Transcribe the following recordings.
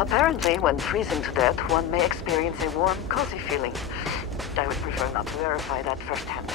Apparently, when freezing to death, one may experience a warm, cozy feeling. I would prefer not to verify that firsthand.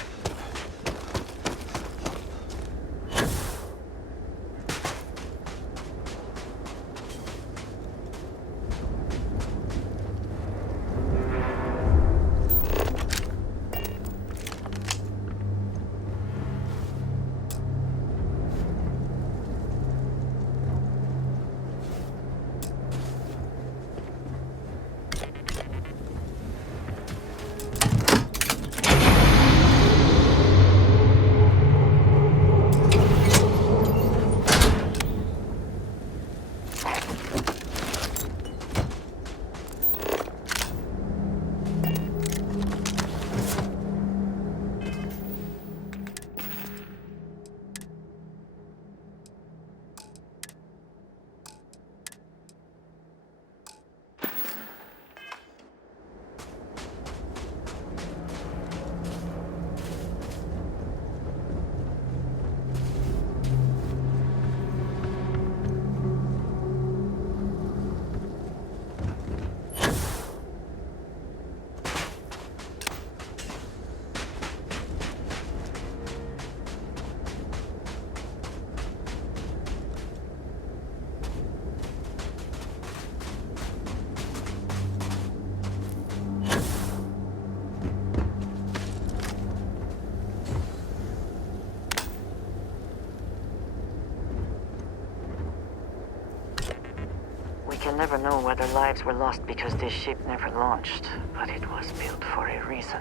We'll never know whether lives were lost because this ship never launched, but it was built for a reason.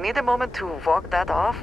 Need a moment to walk that off?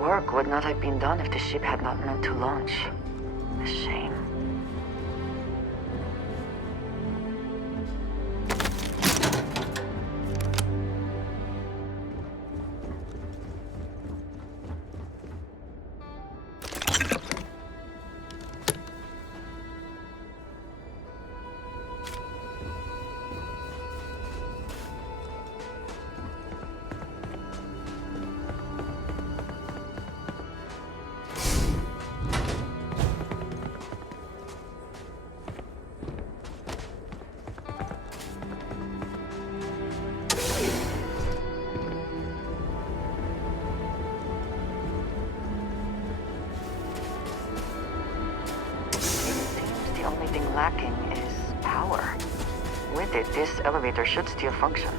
Work would not have been done if the ship had not meant to launch. A shame. Lacking is power. With it, this elevator should still function.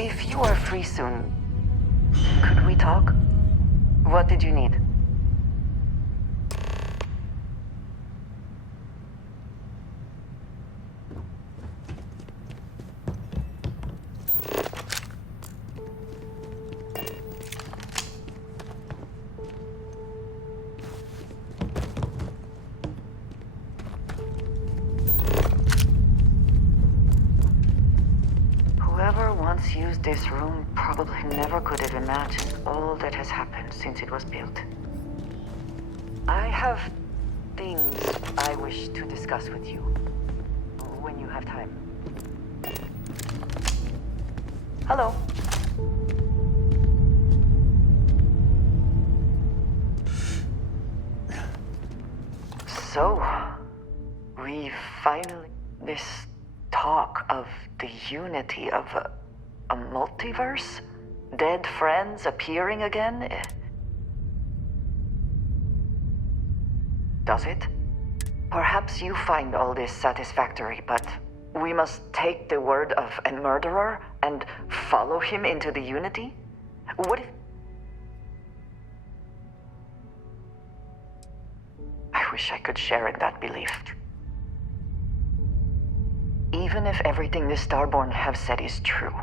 If you are free soon, could we talk? What did you need? Whoever once used this room probably never could have imagined all that has happened since it was built. I have things I wish to discuss with you when you have time. Hello. So, we finally... This talk of the unity of a multiverse? Dead friends appearing again? Does it? Perhaps you find all this satisfactory, but we must take the word of a murderer and follow him into the unity? What if... I wish I could share in that belief. Even if everything the Starborn have said is true,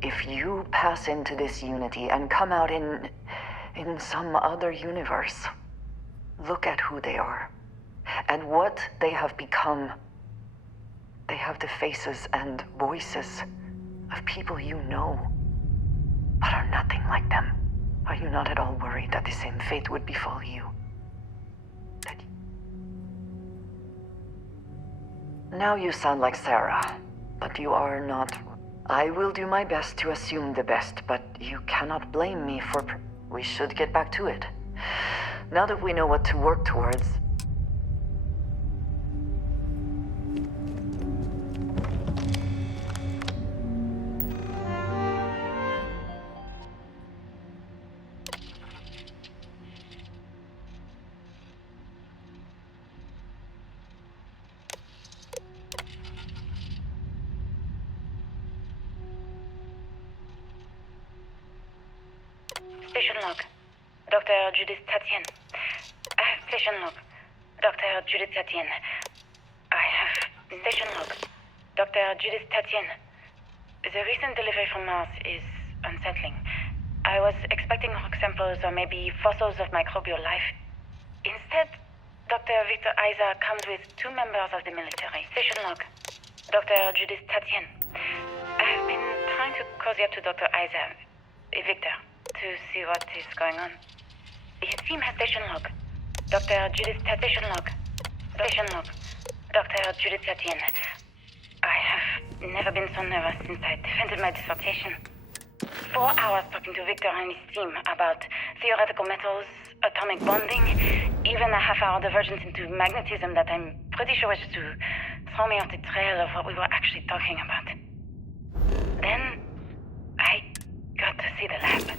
if you pass into this unity and come out in some other universe, look at who they are and what they have become. They have the faces and voices of people you know, but are nothing like them. Are you not at all worried that the same fate would befall you? Now you sound like Sarah, but you are not. I will do my best to assume the best, but you cannot blame me for... We should get back to it. Now that we know what to work towards... Station log. Dr. Judith Tatien. Station log. Dr. Judith Tatien. I have... Station log. Dr. Judith Tatien. The recent delivery from Mars is unsettling. I was expecting rock samples or maybe fossils of microbial life. Instead, Dr. Victor Isa comes with 2 members of the military. Station log. Dr. Judith Tatien. I have been trying to cozy up to Dr. Isa, Victor, to see what is going on. His team has station log. Dr. Judith Station log. Station log. Dr. Judith Tatien. I have never been so nervous since I defended my dissertation. 4 hours talking to Victor and his team about theoretical metals, atomic bonding, even a half-hour divergence into magnetism that I'm pretty sure was to throw me off the trail of what we were actually talking about. Then, I got to see the lab.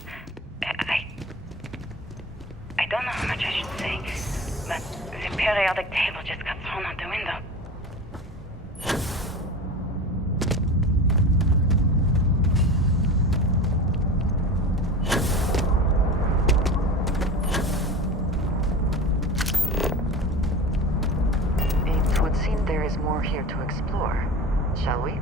I don't know how much I should say, but the periodic table just got thrown out the window. It would seem there is more here to explore. Shall we?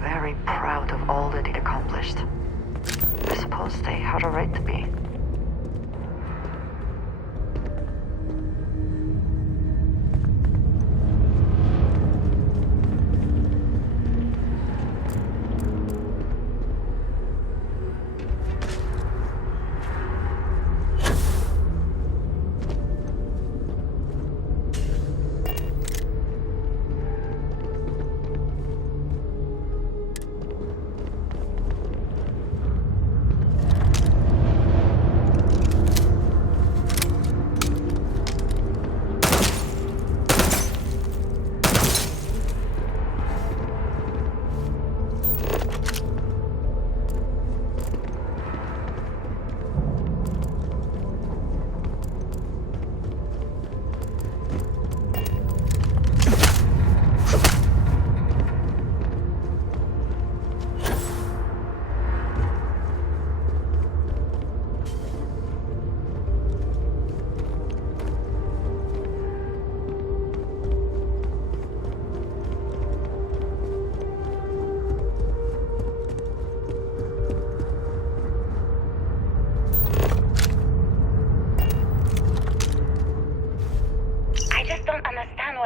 Very proud of all that it accomplished. I suppose they had a right to be.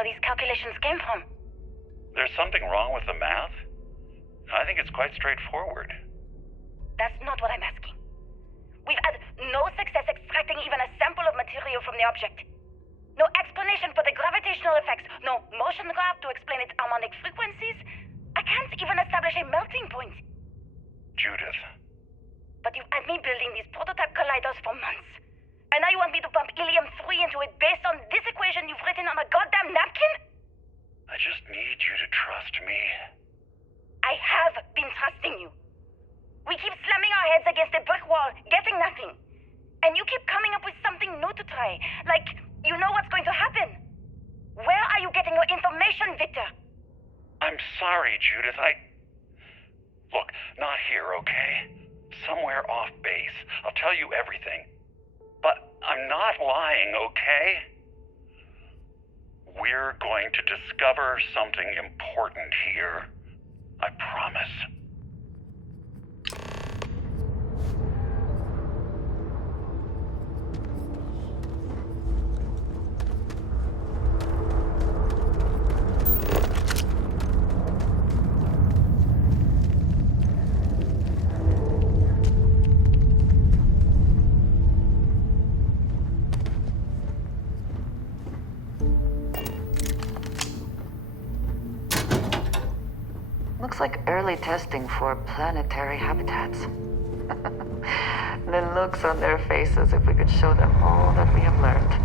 where these calculations came from. There's something wrong with the math? I think it's quite straightforward. That's not what I'm asking. We've had no success extracting even a sample of material from the object. No explanation for the gravitational effects, no motion graph to explain its harmonic frequencies. I can't even establish a melting point. Judith. But you've had me building these prototype colliders for months. And now you want me to pump helium-3 into it based on this equation you've written on a goddamn napkin? I just need you to trust me. I have been trusting you. We keep slamming our heads against a brick wall, getting nothing. And you keep coming up with something new to try. Like, you know what's going to happen. Where are you getting your information, Victor? I'm sorry, Judith. Look, not here, okay? Somewhere off base. I'll tell you everything. But I'm not lying, okay? We're going to discover something important here. I promise. Looks like early testing for planetary habitats. The looks on their faces if we could show them all that we have learned.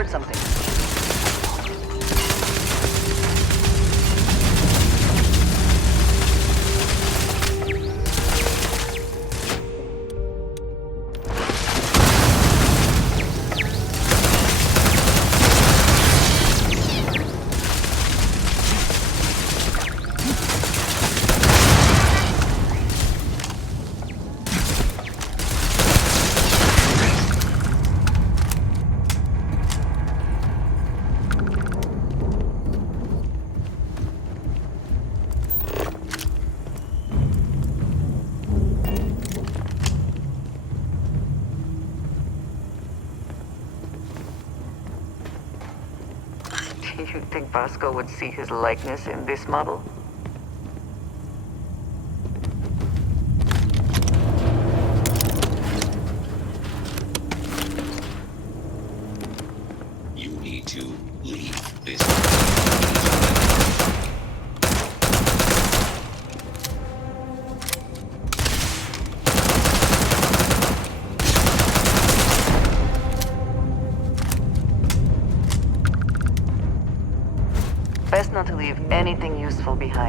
heard something. Do you think Vasco would see his likeness in this model? You need to leave this. Best not to leave anything useful behind.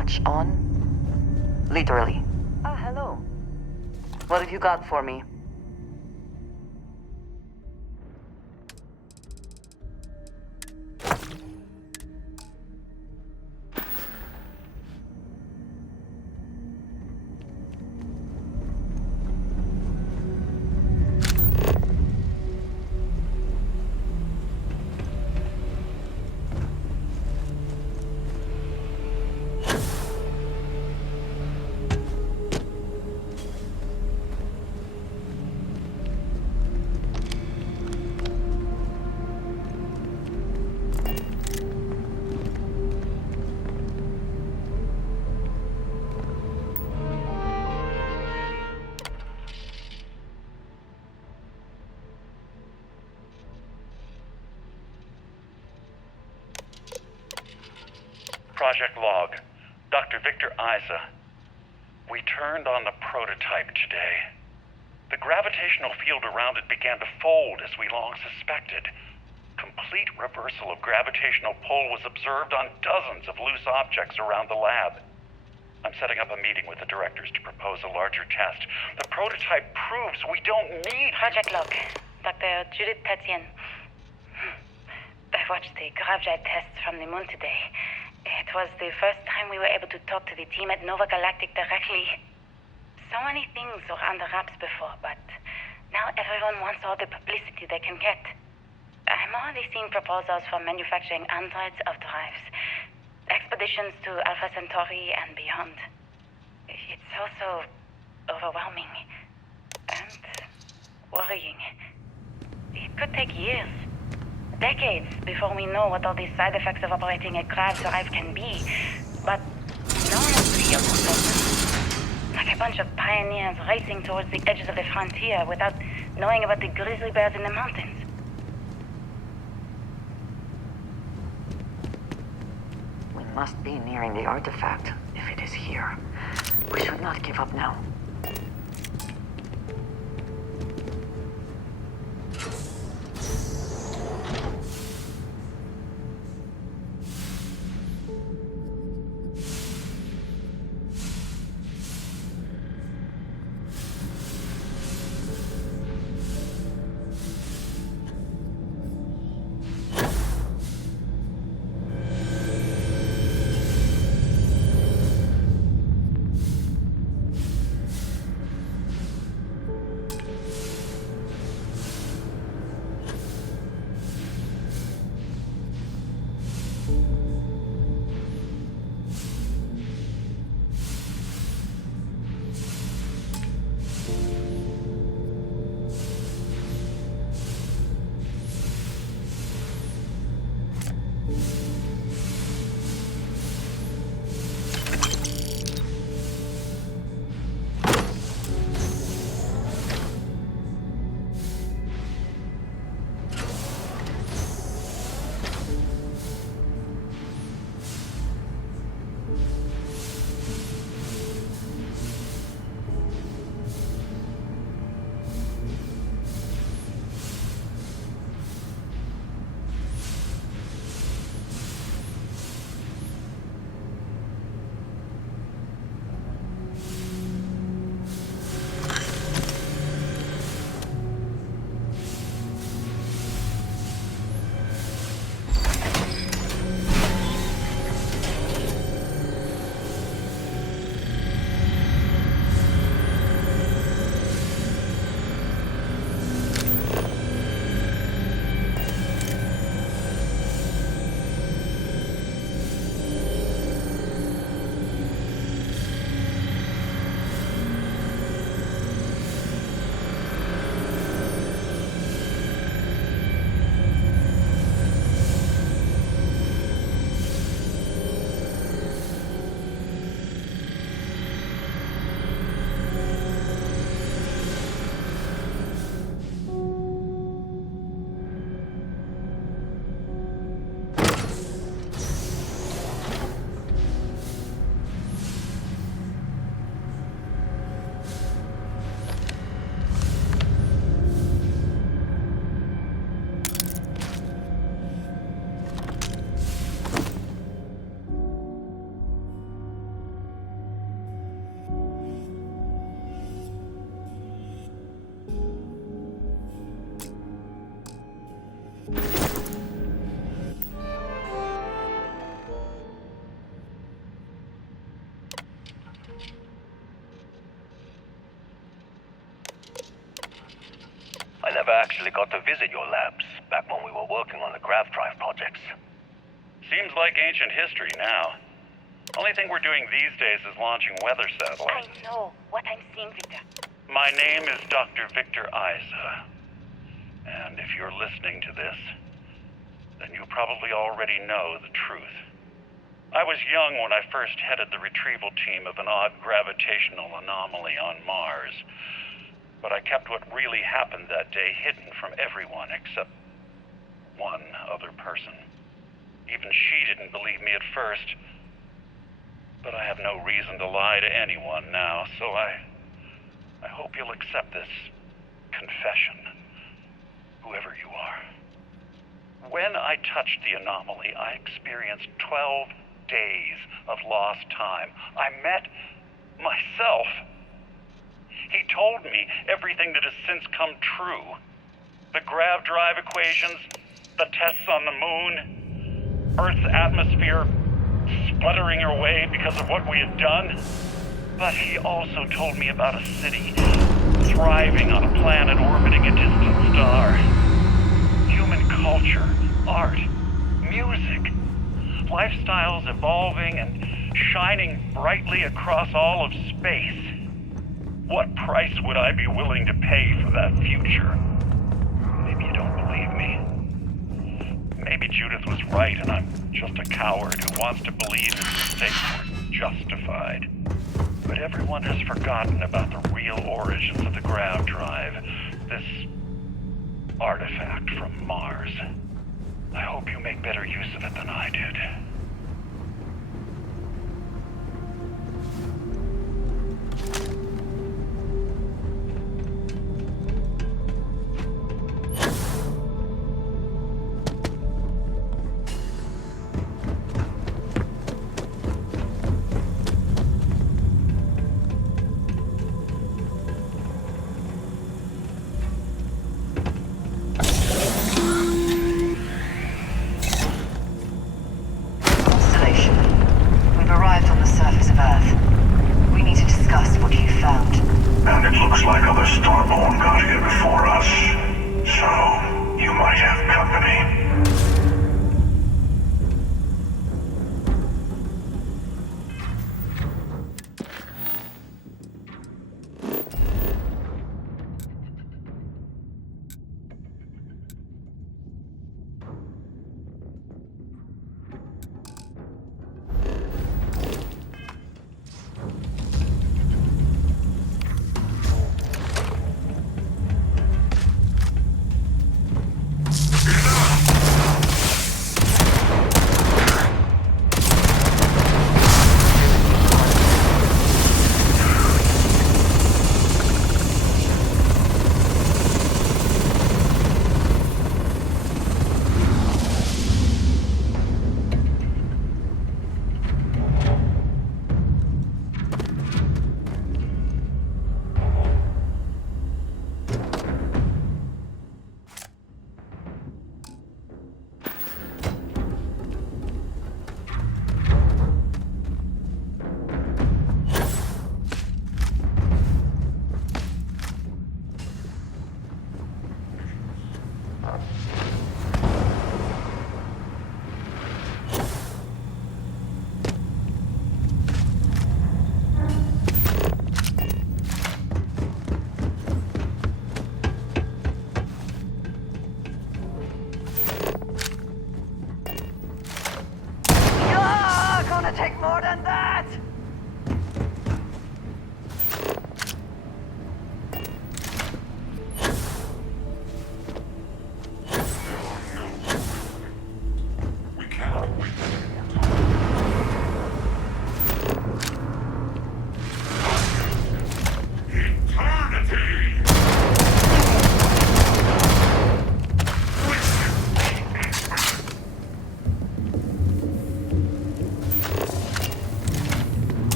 latch on? Literally. Ah, hello. What have you got for me? Project Log, Dr. Victor Isa. We turned on the prototype today. The gravitational field around it began to fold as we long suspected. Complete reversal of gravitational pull was observed on dozens of loose objects around the lab. I'm setting up a meeting with the directors to propose a larger test. The prototype proves we don't need... Project Log, Dr. Judith Tatian. I watched the gravjet tests from the moon today. It was the first time we were able to talk to the team at Nova Galactic directly. So many things were under wraps before, but now everyone wants all the publicity they can get. I'm already seeing proposals for manufacturing androids of drives, expeditions to Alpha Centauri and beyond. It's also overwhelming and worrying. It could take years, decades, before we know what all the side effects of operating a grav drive can be. But no one is real to them. Like a bunch of pioneers racing towards the edges of the frontier without knowing about the grizzly bears in the mountains. We must be nearing the artifact, if it is here. We should not give up now. never actually got to visit your labs back when we were working on the grav drive projects. Seems like ancient history now. Only thing we're doing these days is launching weather satellites. I know what I'm seeing, Victor. My name is Dr. Victor Isa. And if you're listening to this, then you probably already know the truth. I was young when I first headed the retrieval team of an odd gravitational anomaly on Mars. But I kept what really happened that day hidden from everyone except one other person. Even she didn't believe me at first. But I have no reason to lie to anyone now, so I hope you'll accept this confession, whoever you are. When I touched the anomaly, I experienced 12 days of lost time. I met myself. He told me everything that has since come true. The grav drive equations, the tests on the moon, Earth's atmosphere spluttering away because of what we had done. But he also told me about a city thriving on a planet orbiting a distant star. Human culture, art, music, lifestyles evolving and shining brightly across all of space. What price would I be willing to pay for that future? Maybe you don't believe me. Maybe Judith was right and I'm just a coward who wants to believe his mistakes were justified. But everyone has forgotten about the real origins of the grav drive, this artifact from Mars. I hope you make better use of it than I did.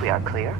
We are clear.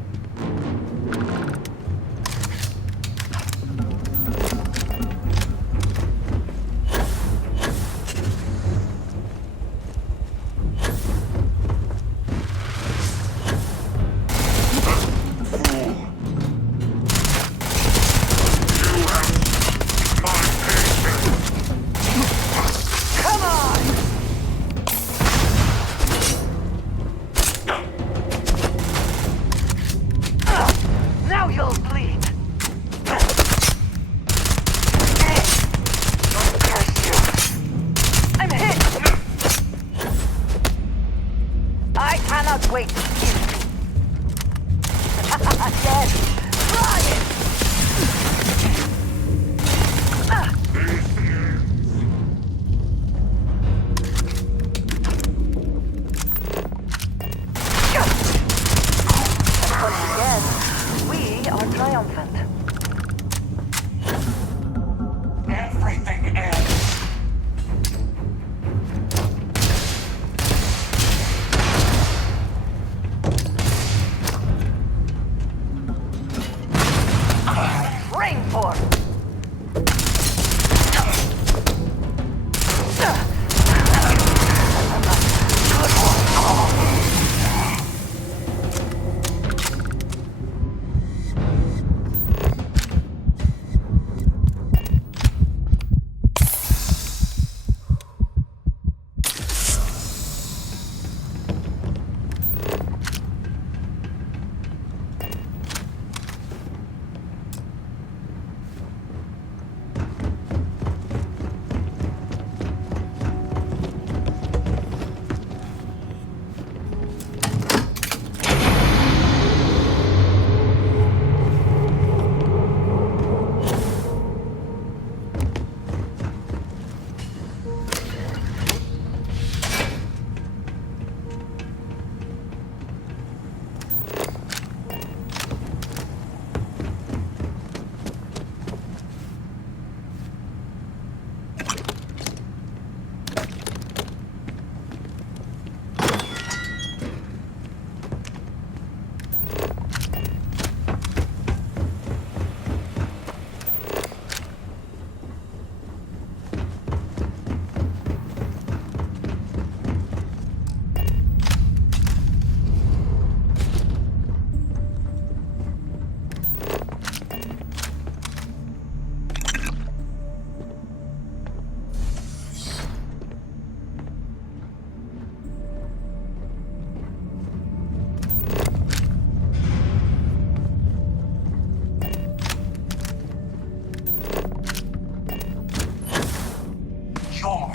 joy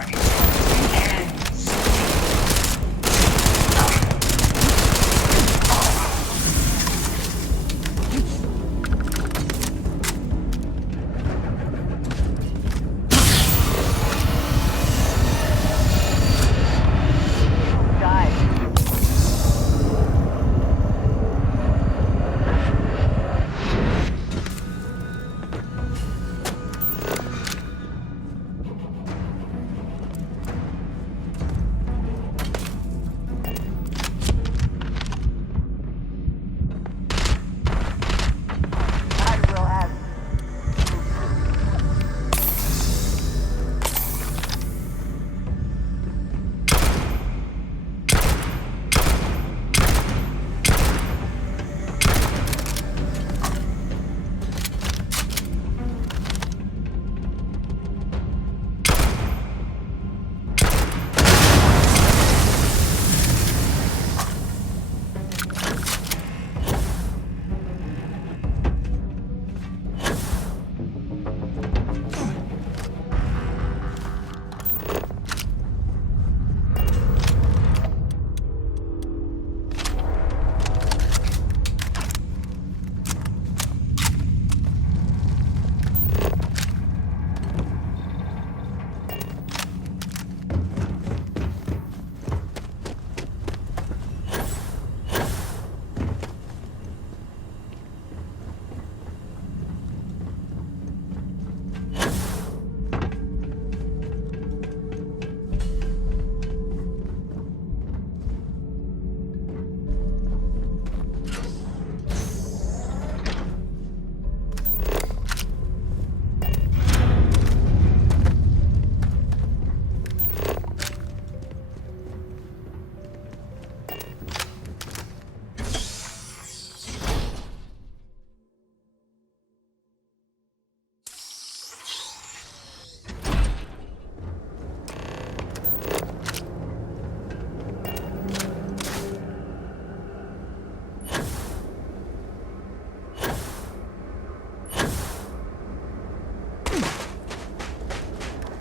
ends.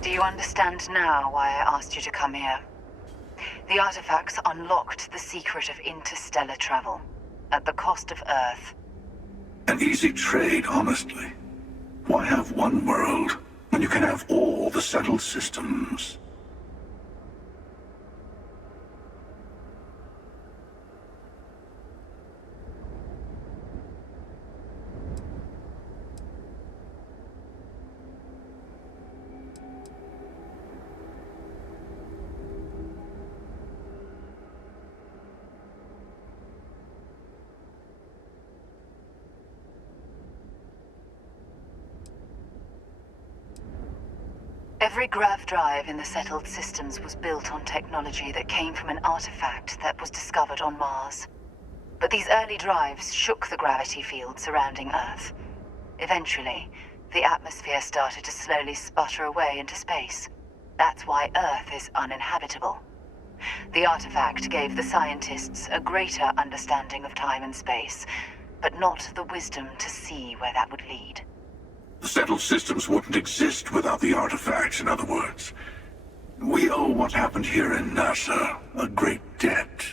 Do you understand now why I asked you to come here? The artifacts unlocked the secret of interstellar travel, at the cost of Earth. An easy trade, honestly. Why have one world when you can have all the settled systems? Every grav drive in the settled systems was built on technology that came from an artifact that was discovered on Mars. But these early drives shook the gravity field surrounding Earth. Eventually, the atmosphere started to slowly sputter away into space. That's why Earth is uninhabitable. The artifact gave the scientists a greater understanding of time and space, but not the wisdom to see where that would lead. The settled systems wouldn't exist without the artifacts, in other words. We owe what happened here in NASA a great debt.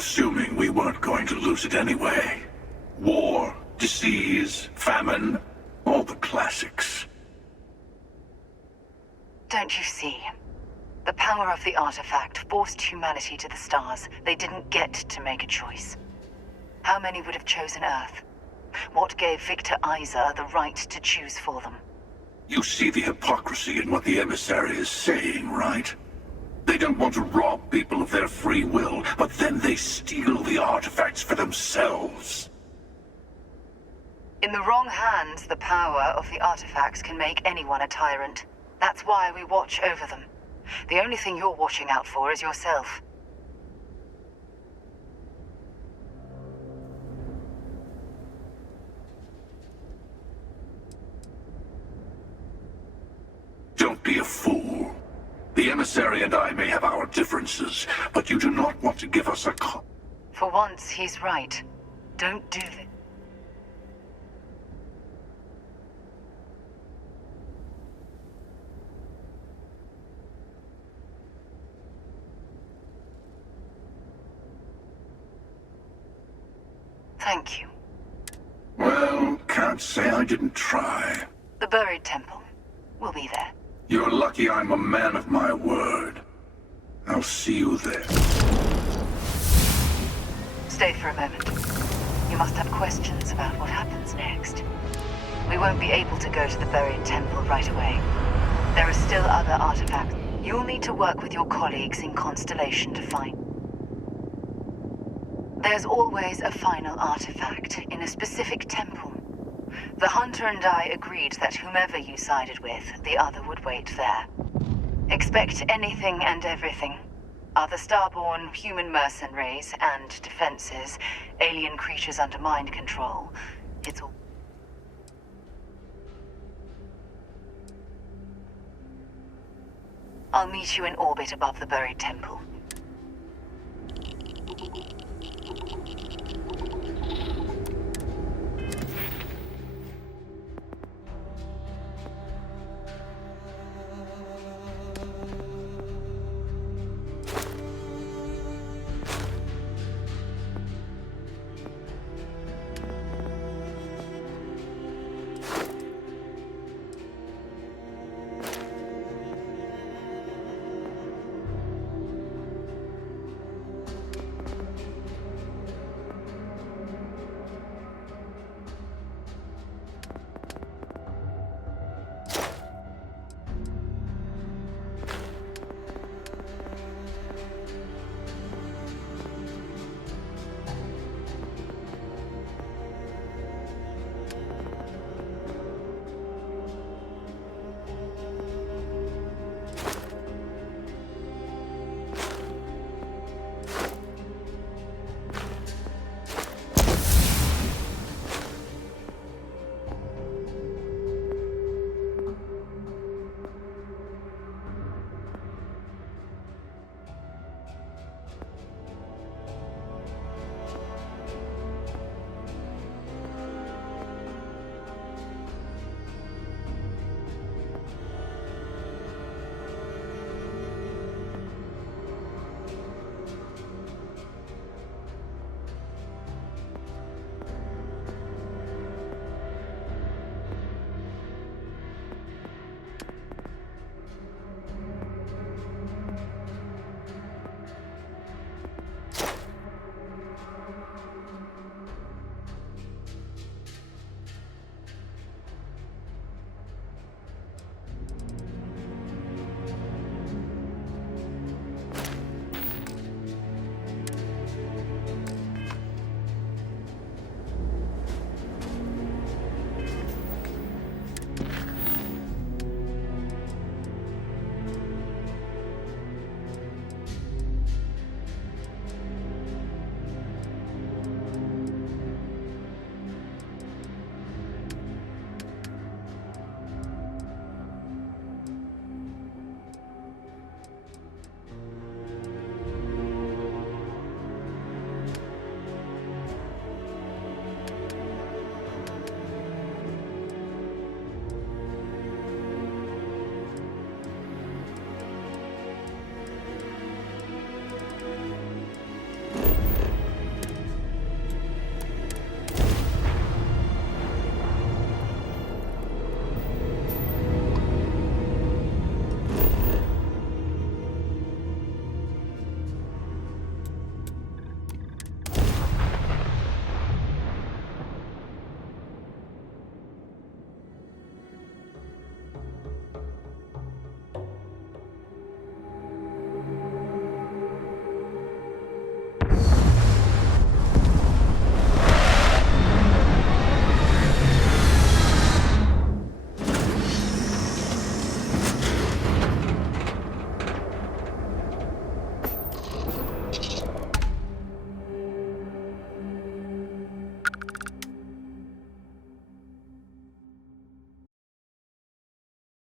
Assuming we weren't going to lose it anyway. War, disease, famine, all the classics. Don't you see? The power of the artifact forced humanity to the stars. They didn't get to make a choice. How many would have chosen Earth? What gave Victor Isa the right to choose for them? You see the hypocrisy in what the emissary is saying, right? They don't want to rob people of their free will, but then they steal the artifacts for themselves. In the wrong hands, the power of the artifacts can make anyone a tyrant. That's why we watch over them. The only thing you're watching out for is yourself. Don't be a fool. The emissary and I may have our differences, but you do not want to give us a call. For once, he's right. Don't do this. Thank you. Well, can't say I didn't try. The buried temple. We'll be there. You're lucky I'm a man of my word. I'll see you there. Stay for a moment. You must have questions about what happens next. We won't be able to go to the buried temple right away. There are still other artifacts. You'll need to work with your colleagues in Constellation to find. There's always a final artifact in a specific temple. The Hunter and I agreed that whomever you sided with, the other would wait there. Expect anything and everything. Other Starborn, human mercenaries, and defenses, alien creatures under mind control. It's all... I'll meet you in orbit above the buried temple.